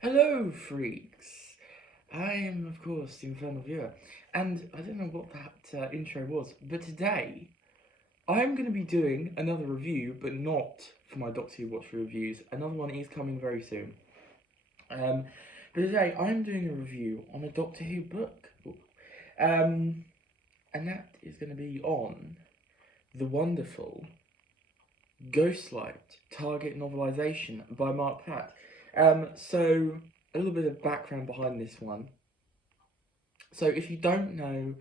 Hello, freaks! I am, of course, the Infernal Viewer, and I don't know what that intro was, but today I'm going to be doing another review, but not for my Doctor Who Watch reviews. Another one is coming very soon. Um, but today I'm doing a review on a Doctor Who book, um, and that is going to be on the wonderful Ghostlight Target novelisation by Mark Platt. So a little bit of background behind this one. So if you don't know,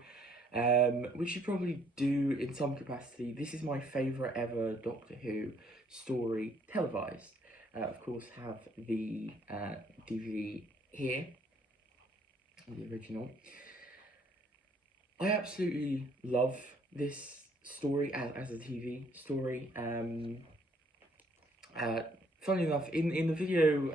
which you probably do in some capacity, this is my favourite ever Doctor Who story televised. Of course, have the DVD here, the original. I absolutely love this story as a TV story. Funnily enough, in the video,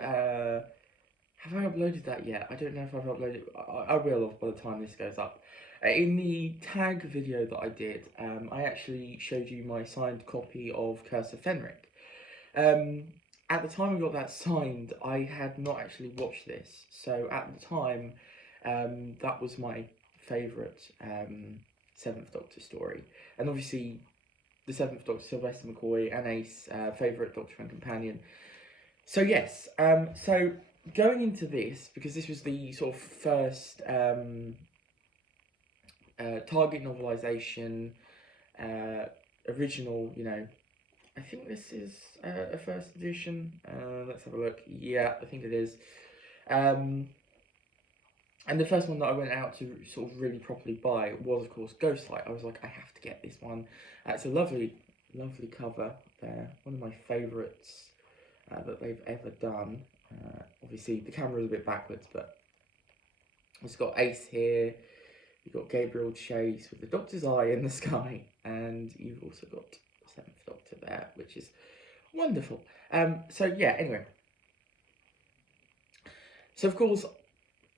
have I uploaded that yet? I don't know if I've uploaded. I will by the time this goes up. In the tag video that I did, I actually showed you my signed copy of Curse of Fenrik. At the time I got that signed, I had not actually watched this. So at the time, that was my favourite Seventh Doctor story. And obviously, the Seventh Doctor, Sylvester McCoy, and Ace, favourite Doctor and companion. So yes, so going into this, because this was the sort of first Target novelisation, original, I think this is a first edition. Let's have a look. Yeah, I think it is. And the first one that I went out to sort of really properly buy was, of course, Ghostlight. I was like, I have to get this one. It's a lovely, lovely cover there. One of my favourites that they've ever done. Obviously, the camera is a bit backwards, but it's got Ace here. You've got Gabriel Chase with the Doctor's eye in the sky, and you've also got the Seventh Doctor there, which is wonderful. So yeah, anyway. So of course,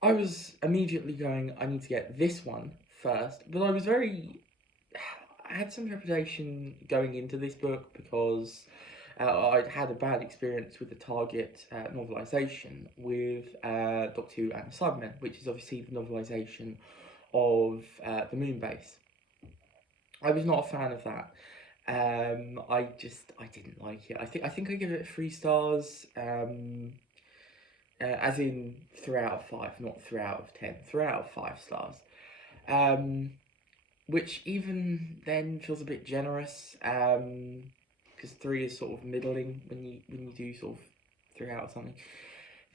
I was immediately going, I need to get this one first, but I had some trepidation going into this book because I'd had a bad experience with the Target novelisation with Doctor Who and the Cybermen, which is obviously the novelisation of the Moon Base. I was not a fan of that. I didn't like it. I think I give it 3 stars. As in 3 out of 5, not 3 out of 10. 3 out of 5 stars. Which even then feels a bit generous. Because 3 is sort of middling when you do sort of 3 out of something.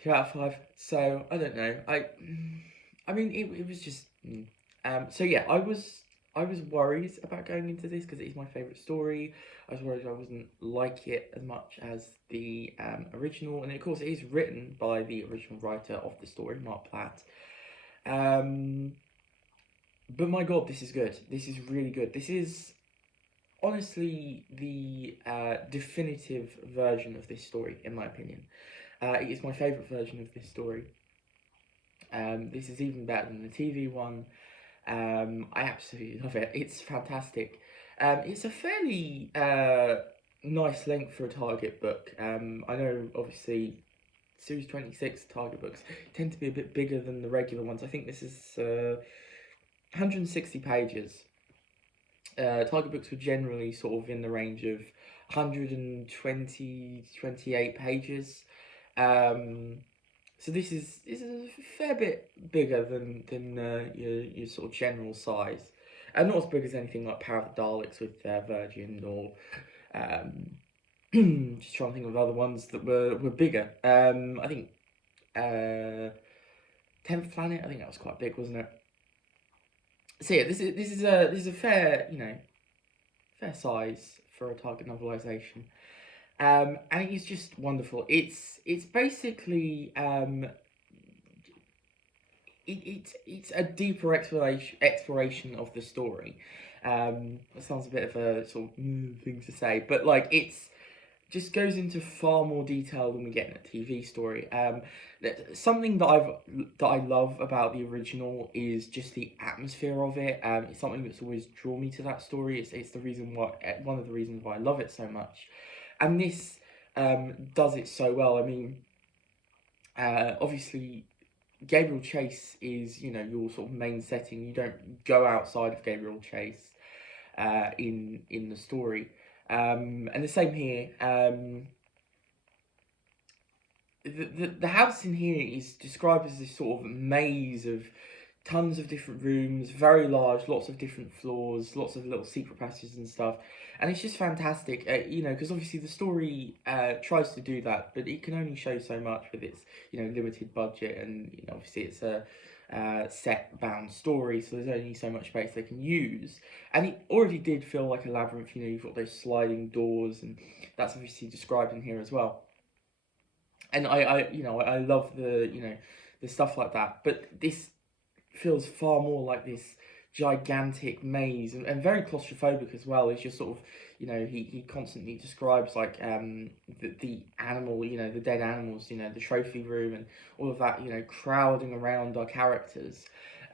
3 out of 5. So I don't know. I mean it was just. So yeah, I was worried about going into this because it is my favourite story. I was worried I wouldn't like it as much as the original, and of course it is written by the original writer of the story, Mark Platt. But my god, this is good. This is really good. This is honestly the definitive version of this story, in my opinion. It is my favourite version of this story. This is even better than the TV one. I absolutely love it. It's fantastic. It's a fairly nice length for a Target book. I know, obviously, Series 26 Target books tend to be a bit bigger than the regular ones. I think this is 160 pages. Target books were generally sort of in the range of 120 to 28 pages. So this is a fair bit bigger than your sort of general size, and not as big as anything like Power of the Daleks with Virgin, or just trying to think of other ones that were bigger. I think 10th Planet. I think that was quite big, wasn't it? So yeah, this is a fair fair size for a Target novelisation. And it is just wonderful. It's basically it's a deeper exploration of the story. That sounds a bit of a sort of thing to say, but like it's just goes into far more detail than we get in a TV story. Something that I love about the original is just the atmosphere of it. It's something that's always drawn me to that story. It's the reason why, one of the reasons why I love it so much, and this does it so well. I mean, Obviously, Gabriel Chase is, you know, your sort of main setting. You don't go outside of Gabriel Chase in the story. And the same here. The house in here is described as this sort of maze of tons of different rooms, very large, lots of different floors, lots of little secret passages and stuff. And it's just fantastic, you know, because obviously the story tries to do that, but it can only show so much with its, you know, limited budget, and you know, obviously it's a set-bound story, so there's only so much space they can use. And it already did feel like a labyrinth. You know, you've got those sliding doors, and that's obviously described in here as well. And you know, I love the, you know, the stuff like that. But this feels far more like this gigantic maze, and very claustrophobic as well. It's just sort of, you know, he constantly describes like the animal, you know, the dead animals, you know, the trophy room and all of that, you know, crowding around our characters.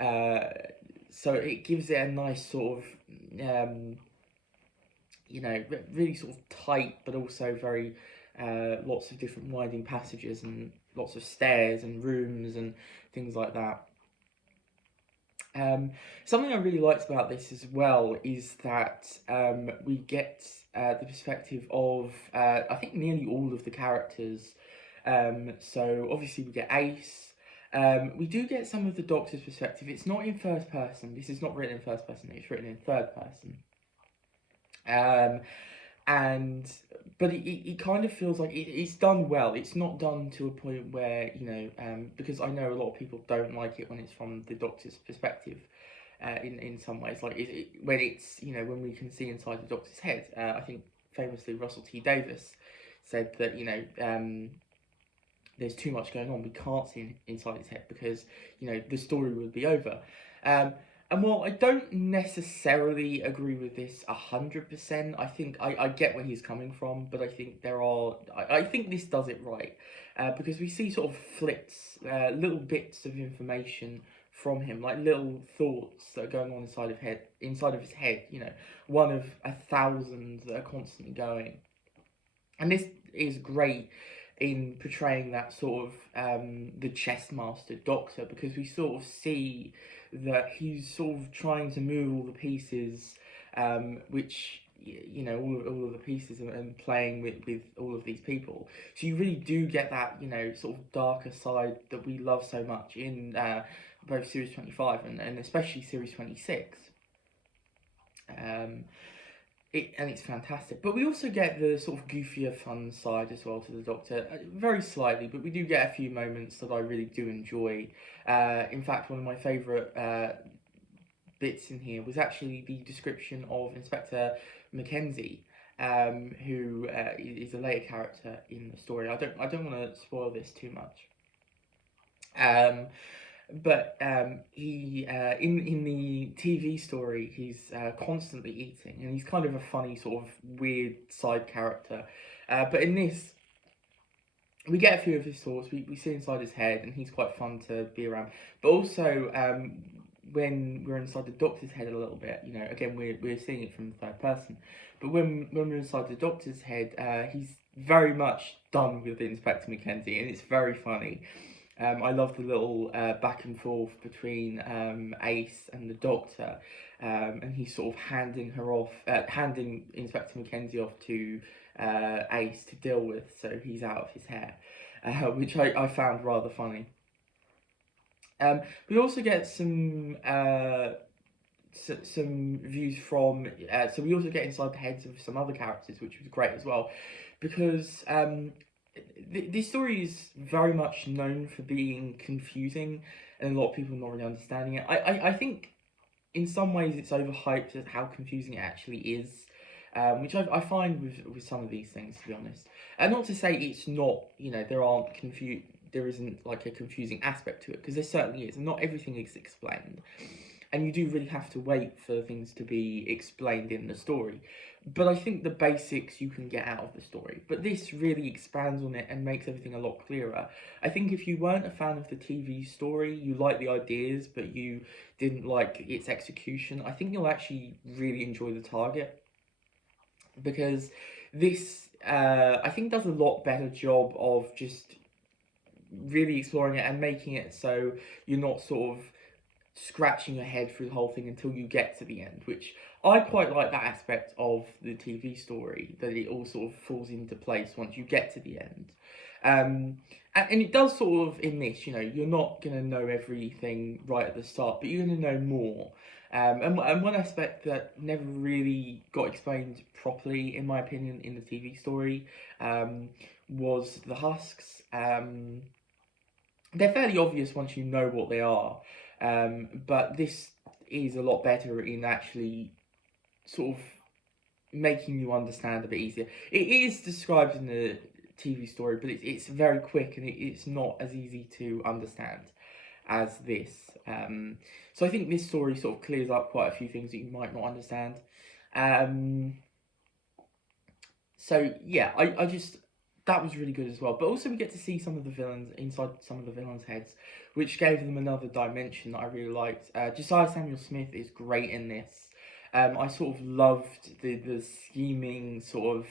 So it gives it a nice sort of you know, really sort of tight, but also very lots of different winding passages and lots of stairs and rooms and things like that. Something I really liked about this as well is that we get the perspective of, I think, nearly all of the characters. So obviously we get Ace. We do get some of the Doctor's perspective. It's not in first person. This is not written in first person. It's written in third person. And but it kind of feels like it's done well. It's not done to a point where, you know, because I know a lot of people don't like it when it's from the Doctor's perspective. In some ways, like when it's, you know, when we can see inside the Doctor's head. I think famously Russell T Davies said that, you know, there's too much going on. We can't see inside his head because, you know, the story would be over. And while I don't necessarily agree with this 100%, I think I get where he's coming from, but I think I think this does it right, because we see sort of flips, little bits of information from him, like little thoughts that are going on inside of his head. You know, one of 1,000 that are constantly going, and this is great in portraying that sort of the chess master Doctor, because we sort of see that he's sort of trying to move all the pieces, which, you know, all of the pieces, and playing with all of these people. So you really do get that, you know, sort of darker side that we love so much in both Series 25 and especially Series 26. And it's fantastic. But we also get the sort of goofier, fun side as well to the Doctor, very slightly, but we do get a few moments that I really do enjoy. In fact, one of my favourite bits in here was actually the description of Inspector Mackenzie, who is a later character in the story. I don't want to spoil this too much. But he in the TV story, he's constantly eating, and he's kind of a funny sort of weird side character. But in this, we get a few of his thoughts. We see inside his head, and he's quite fun to be around. But also, when we're inside the Doctor's head a little bit, you know, again we're seeing it from the third person. But when we're inside the Doctor's head, he's very much done with Inspector Mackenzie, and it's very funny. I love the little back and forth between Ace and the Doctor, and he's sort of handing Inspector Mackenzie off to Ace to deal with, so he's out of his hair, which I found rather funny. We also get some views from, so we also get inside the heads of some other characters, which was great as well, because this story is very much known for being confusing and a lot of people not really understanding it. I think in some ways it's overhyped at how confusing it actually is, which I find with some of these things, to be honest. And not to say it's not, you know, there isn't like a confusing aspect to it, because there certainly is, and not everything is explained. And you do really have to wait for things to be explained in the story. But I think the basics you can get out of the story. But this really expands on it and makes everything a lot clearer. I think if you weren't a fan of the TV story, you like the ideas, but you didn't like its execution, I think you'll actually really enjoy The Target. Because this, I think, does a lot better job of just really exploring it and making it so you're not sort of scratching your head through the whole thing until you get to the end, which I quite like that aspect of the TV story, that it all sort of falls into place once you get to the end. And it does sort of in this, you're not going to know everything right at the start, but you're going to know more. And one aspect that never really got explained properly, in my opinion, in the TV story, was the husks. They're fairly obvious once you know what they are, but this is a lot better in actually sort of making you understand a bit easier. It is described in the TV story, but it's very quick and it's not as easy to understand as this. So I think this story sort of clears up quite a few things that you might not understand. So yeah, I just that was really good as well. But also we get to see some of the villains inside some of the villains' heads, which gave them another dimension that I really liked. Josiah Samuel Smith is great in this. I sort of loved the scheming sort of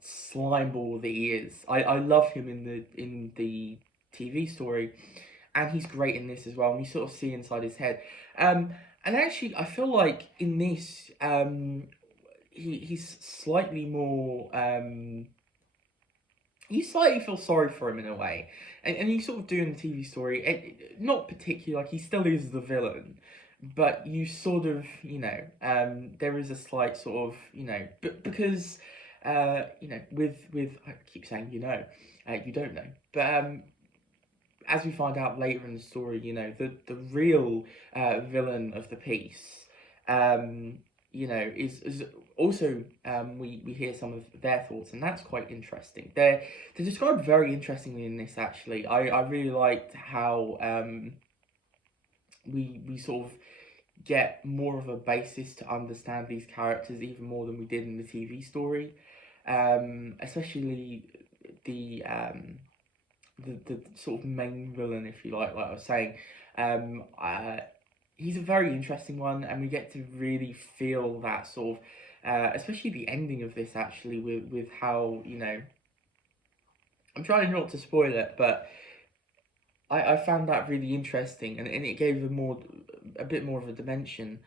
slime ball that he is. I love him in the TV story, and he's great in this as well. And we sort of see inside his head. And actually, I feel like in this, he's slightly more. You slightly feel sorry for him in a way, and you sort of do in the TV story. Not particularly, like he still is the villain, but you sort of, there is a slight sort of, because, with I keep saying, you don't know, but as we find out later in the story, the real villain of the piece, is also we hear some of their thoughts, and that's quite interesting. They're described very interestingly in this. Actually, I really liked how we sort of get more of a basis to understand these characters even more than we did in the TV story, especially the sort of main villain, if you like I was saying. He's a very interesting one, and we get to really feel that sort of, especially the ending of this actually, with how, I'm trying not to spoil it, but I found that really interesting, and it gave a bit more of a dimension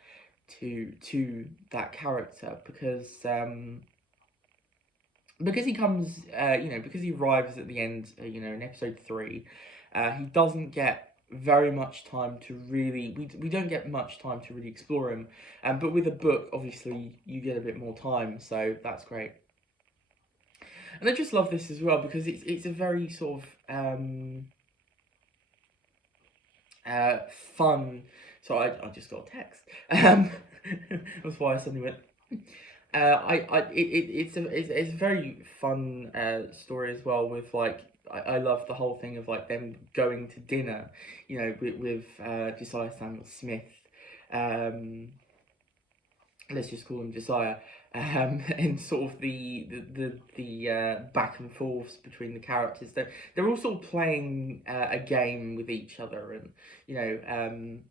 to that character, because he comes, because he arrives at the end, in episode 3, he doesn't get very much time to really, we don't get much time to really explore him, but with a book, obviously, you get a bit more time, so that's great. And I just love this as well, because it's a very sort of, fun, so I just got a text, that's why I suddenly went, it's a very fun story as well, with like, I love the whole thing of like them going to dinner, with Josiah Samuel Smith, let's just call him Josiah, and sort of the back and forths between the characters. They're all sort of playing a game with each other, and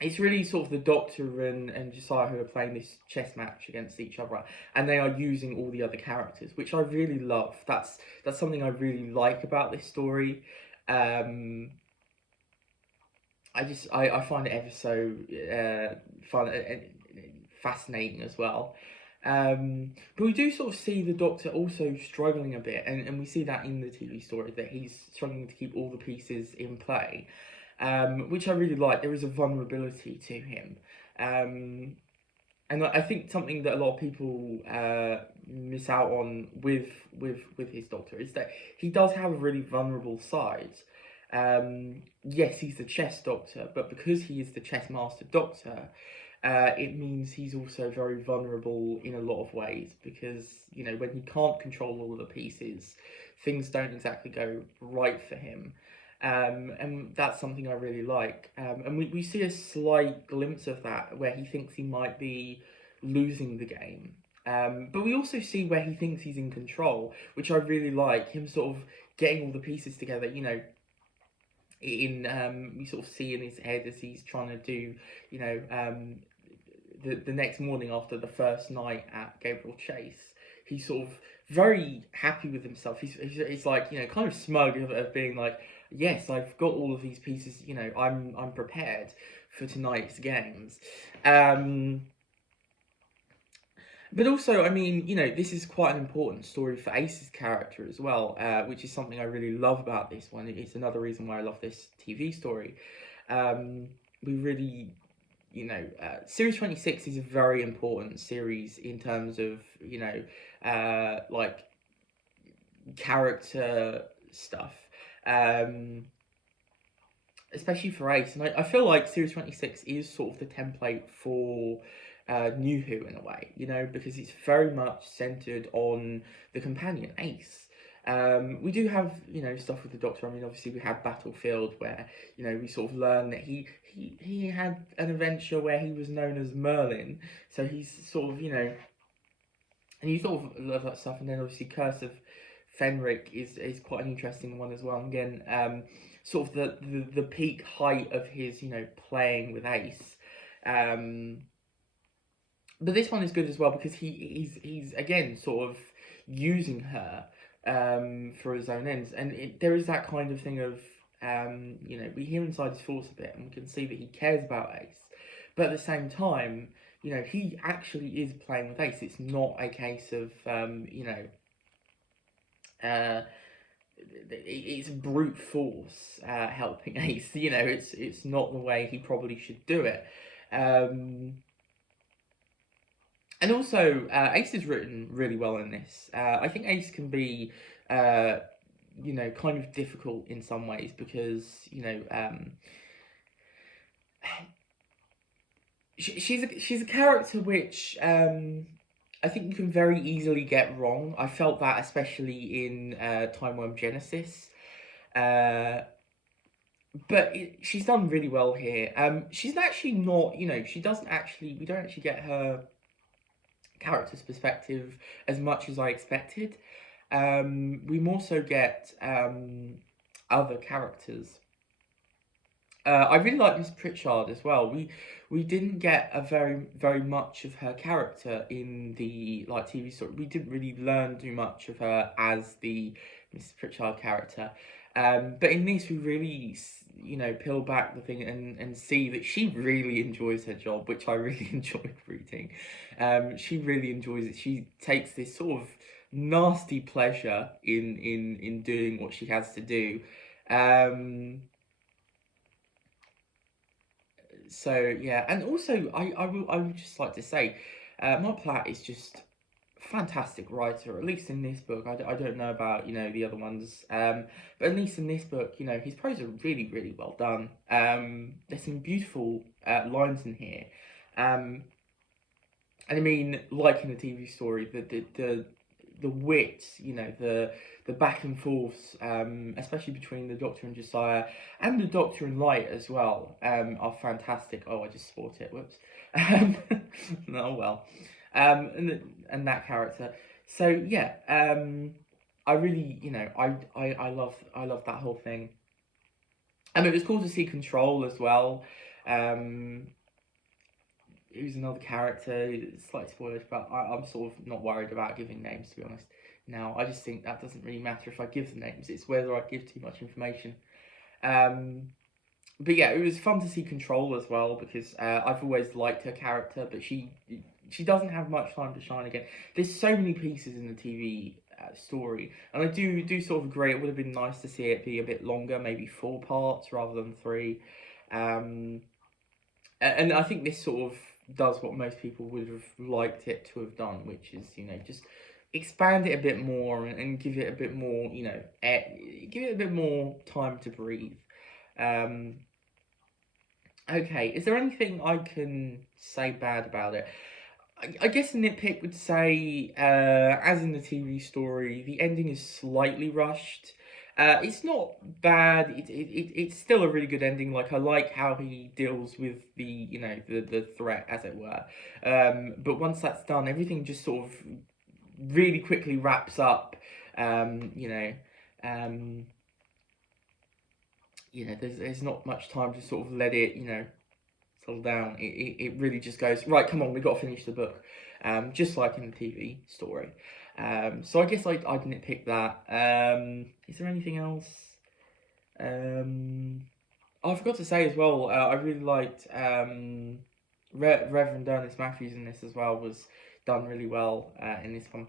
it's really sort of the Doctor and Josiah who are playing this chess match against each other, and they are using all the other characters, which I really love. That's something I really like about this story. I find it ever so fun and fascinating as well. But we do sort of see the Doctor also struggling a bit, and we see that in the TV story, that he's struggling to keep all the pieces in play. Which I really like. There is a vulnerability to him, and I think something that a lot of people miss out on with his Doctor is that he does have a really vulnerable side. Yes, he's the chess Doctor, but because he is the chess master Doctor, it means he's also very vulnerable in a lot of ways, because when he can't control all of the pieces, things don't exactly go right for him. And that's something I really like. And we see a slight glimpse of that where he thinks he might be losing the game. But we also see where he thinks he's in control, which I really like. Him sort of getting all the pieces together, we sort of see in his head as he's trying to do, the next morning after the first night at Gabriel Chase, he's sort of very happy with himself. He's like, you know, kind of smug of being like, yes, I've got all of these pieces, you know, I'm prepared for tonight's games. But also, I mean, you know, this is quite an important story for Ace's character as well, which is something I really love about this one. It's another reason why I love this TV story. We really, you know, Series 26 is a very important series in terms of, you know, like, character stuff. Especially for Ace, and I feel like Series 26 is sort of the template for New Who in a way, you know, because it's very much centered on the companion, Ace. We do have, you know, stuff with the Doctor. I mean, obviously we had Battlefield, where, you know, we sort of learn that he had an adventure where he was known as Merlin, so he's sort of, you know, and you sort of love that stuff. And then obviously Curse of Fenrik is quite an interesting one as well. And again, sort of the peak height of his, you know, playing with Ace. But this one is good as well because he's again sort of using her for his own ends, and there is that kind of thing of you know, we hear inside his thoughts a bit, and we can see that he cares about Ace, but at the same time, you know, he actually is playing with Ace. It's not a case of you know, it's brute force helping Ace. You know, it's not the way he probably should do it. And also, Ace is written really well in this. I think Ace can be, you know, kind of difficult in some ways because, you know, she's a character which I think you can very easily get wrong. I felt that especially in Time Worm Genesis. But she's done really well here. She's actually not, you know, we don't actually get her character's perspective as much as I expected. We more so get other characters. I really like Miss Pritchard as well. We didn't get a very much of her character in the TV story. We didn't really learn too much of her as the Miss Pritchard character. But in this, we really, you know, peel back the thing and see that she really enjoys her job, which I really enjoyed reading. She really enjoys it. She takes this sort of nasty pleasure in doing what she has to do. So yeah, and also I would just like to say, Mark Platt is just fantastic writer, at least in this book. I don't know about, you know, the other ones, but at least in this book, you know, his prose are really well done. There's some beautiful lines in here, and I mean, like in the TV story, the wit, you know, the back and forths, especially between the Doctor and Josiah, and the Doctor and Light as well, are fantastic. Oh, I just spoiled it. Whoops. Oh well. And that character. So yeah, I really, you know, I love that whole thing. And it was cool to see Control as well. Who's another character, slight spoilers, but I'm sort of not worried about giving names, to be honest. Now, I just think that doesn't really matter if I give the names, it's whether I give too much information. But yeah, it was fun to see Control as well, because I've always liked her character, but she doesn't have much time to shine again. There's so many pieces in the TV story, and I do sort of agree, it would have been nice to see it be a bit longer, maybe 4 parts rather than 3. And I think this sort of does what most people would have liked it to have done, which is, you know, just expand it a bit more and give it a bit more, you know, give it a bit more time to breathe. Okay, is there anything I can say bad about it? I guess a nitpick would say, as in the TV story, the ending is slightly rushed. It's not bad. It's still a really good ending. Like, I like how he deals with the, you know, the threat, as it were. But once that's done, everything just sort of really quickly wraps up. You know, there's not much time to sort of let it, you know, settle down. It really just goes, right, come on, we've got to finish the book. Just like in the TV story. So I guess I didn't pick that. Is there anything else? I forgot to say as well. I really liked Reverend Ernest Matthews in this as well. Was done really well in this one.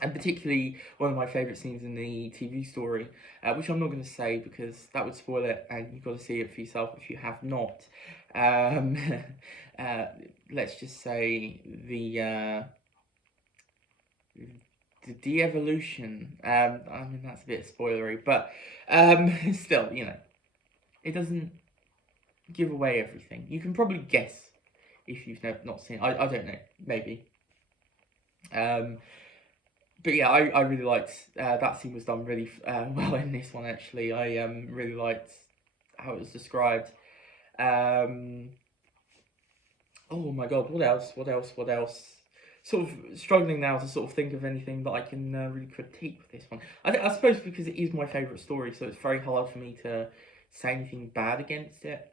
And particularly one of my favourite scenes in the TV story, which I'm not going to say because that would spoil it, and you've got to see it for yourself if you have not. Um, uh, let's just say the de-evolution. I mean that's a bit spoilery, but still, it doesn't give away everything. You can probably guess if you've not seen it. I don't know, maybe. But yeah, I really liked that scene was done really well in this one actually. I really liked how it was described. Oh my god, what else? Sort of struggling now to sort of think of anything that I can really critique with this one. I suppose because it is my favourite story, so it's very hard for me to say anything bad against it.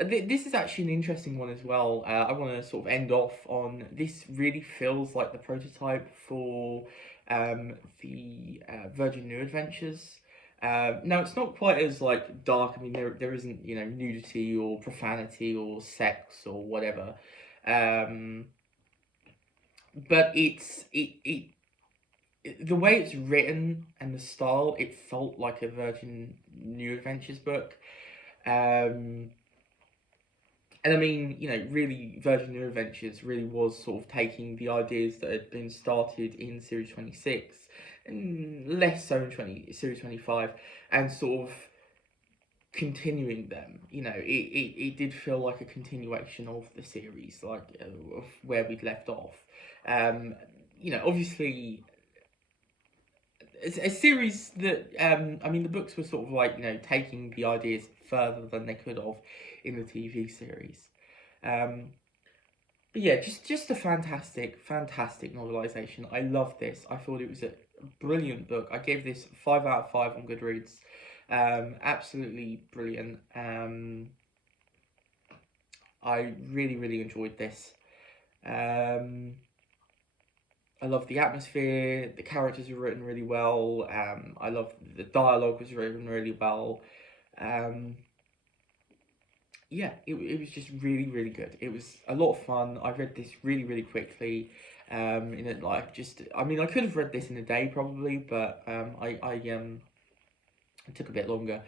This is actually an interesting one as well. I want to sort of end off on this. Really feels like the prototype for the Virgin New Adventures. Now it's not quite as like dark. I mean, there isn't nudity or profanity or sex or whatever, but it the way it's written and the style, it felt like a Virgin New Adventures book. And I mean, really, Virgin New Adventures really was sort of taking the ideas that had been started in Series 26, and less so in Series 25, and sort of continuing them. It did feel like a continuation of the series, like of where we'd left off. Obviously, it's a series that, I mean, the books were sort of like, taking the ideas further than they could have in the TV series. But yeah, just a fantastic novelisation. I loved this. I thought it was a brilliant book. I gave this 5 out of 5 on Goodreads. Absolutely brilliant. I really enjoyed this. I love the atmosphere. The characters were written really well. I love the dialogue was written really well. Yeah, it was just really good. It was a lot of fun. I read this really quickly. I mean, I could have read this in a day probably, but it took a bit longer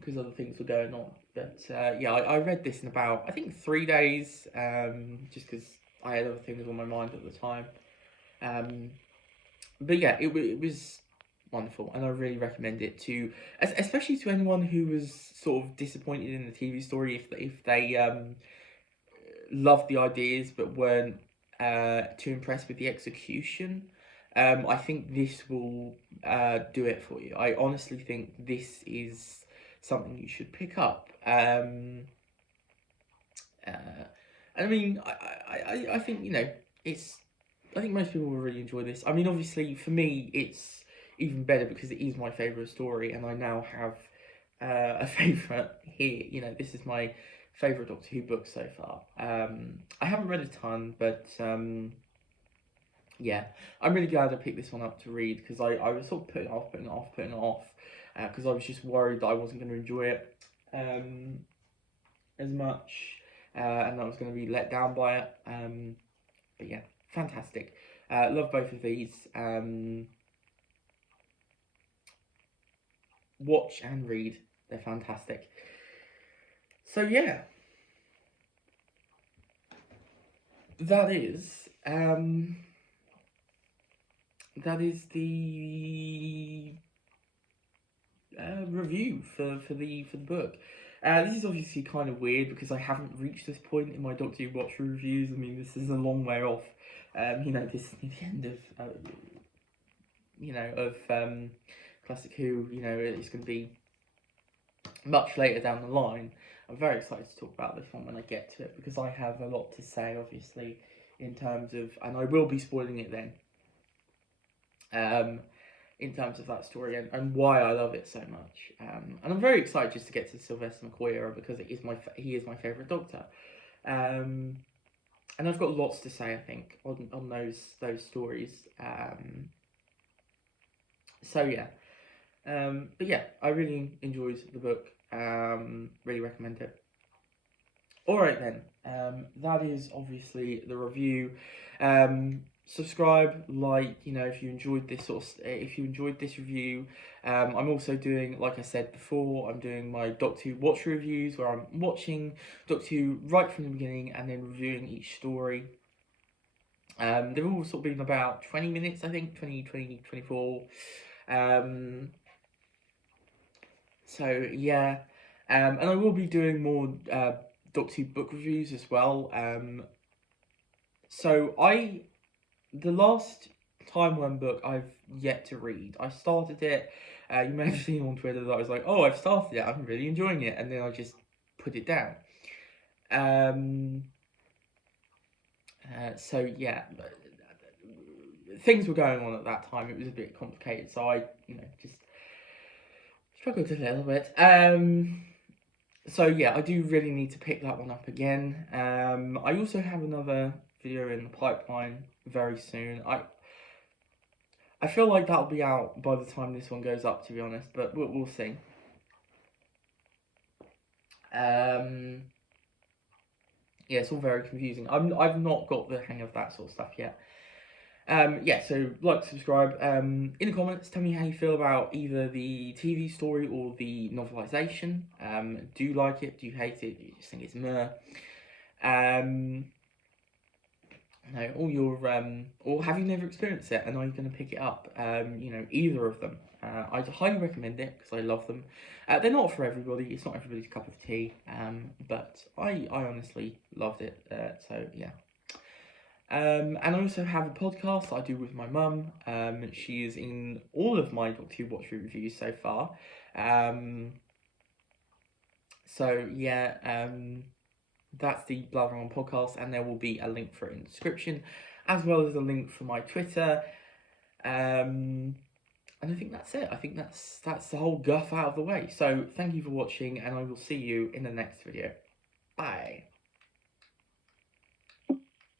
because other things were going on. But yeah, I read this in about, I think, 3 days, just because I had other things on my mind at the time. But yeah, it was wonderful, and I really recommend it to, especially to anyone who was sort of disappointed in the TV story, if they loved the ideas but weren't too impressed with the execution. I think this will do it for you. I honestly think this is something you should pick up. And I mean, I think it's. I think most people will really enjoy this. I mean, obviously, for me, it's even better because it is my favourite story, and I now have a favourite here. This is my favourite Doctor Who book so far. I haven't read a ton, but yeah, I'm really glad I picked this one up to read because I was sort of putting it off, because I was just worried that I wasn't going to enjoy it as much, and I was going to be let down by it. But yeah, fantastic. Love both of these. Watch and read. They're fantastic. So yeah, that is the review for the book. This is obviously kind of weird because I haven't reached this point in my Doctor Who Watch reviews. I mean, this is a long way off. This is the end of Classic Who. It's going to be much later down the line. I'm very excited to talk about this one when I get to it because I have a lot to say, obviously, in terms of, and I will be spoiling it then. In terms of that story and why I love it so much. And I'm very excited just to get to Sylvester McCoy era because he is my favourite Doctor. and I've got lots to say, I think, on those stories. So yeah, but yeah, I really enjoyed the book. Really recommend it. All right then, that is obviously the review. Subscribe, like, if you enjoyed this if you enjoyed this review. I'm also doing, like I said before, I'm doing my Doctor Who watch reviews where I'm watching Doctor Who right from the beginning and then reviewing each story. They've all sort of been about 20 minutes, I think, 20, 24. So yeah, and I will be doing more Doctor Who book reviews as well. So the last Time Worm book I've yet to read. I started it. You may have seen on Twitter that I was like, "Oh, I've started it. I'm really enjoying it," and then I just put it down. So yeah, things were going on at that time. It was a bit complicated, so I, just struggled a little bit. So yeah, I do really need to pick that one up again. I also have another video in the pipeline very soon. I feel like that'll be out by the time this one goes up, to be honest, but we'll see. Yeah, it's all very confusing. I've not got the hang of that sort of stuff yet. Yeah, so like, subscribe. In the comments, tell me how you feel about either the TV story or the novelisation. Do you like it? Do you hate it? Do you just think it's meh? All your or have you never experienced it, and are you going to pick it up? Either of them. I'd highly recommend it because I love them. They're not for everybody. It's not everybody's cup of tea. But I honestly loved it. So yeah. And I also have a podcast that I do with my mum. She is in all of my Doctor Who watch reviews so far. So yeah, that's the Blather On podcast, and there will be a link for it in the description, as well as a link for my Twitter. And I think that's it. I think that's the whole guff out of the way. So thank you for watching, and I will see you in the next video. Bye.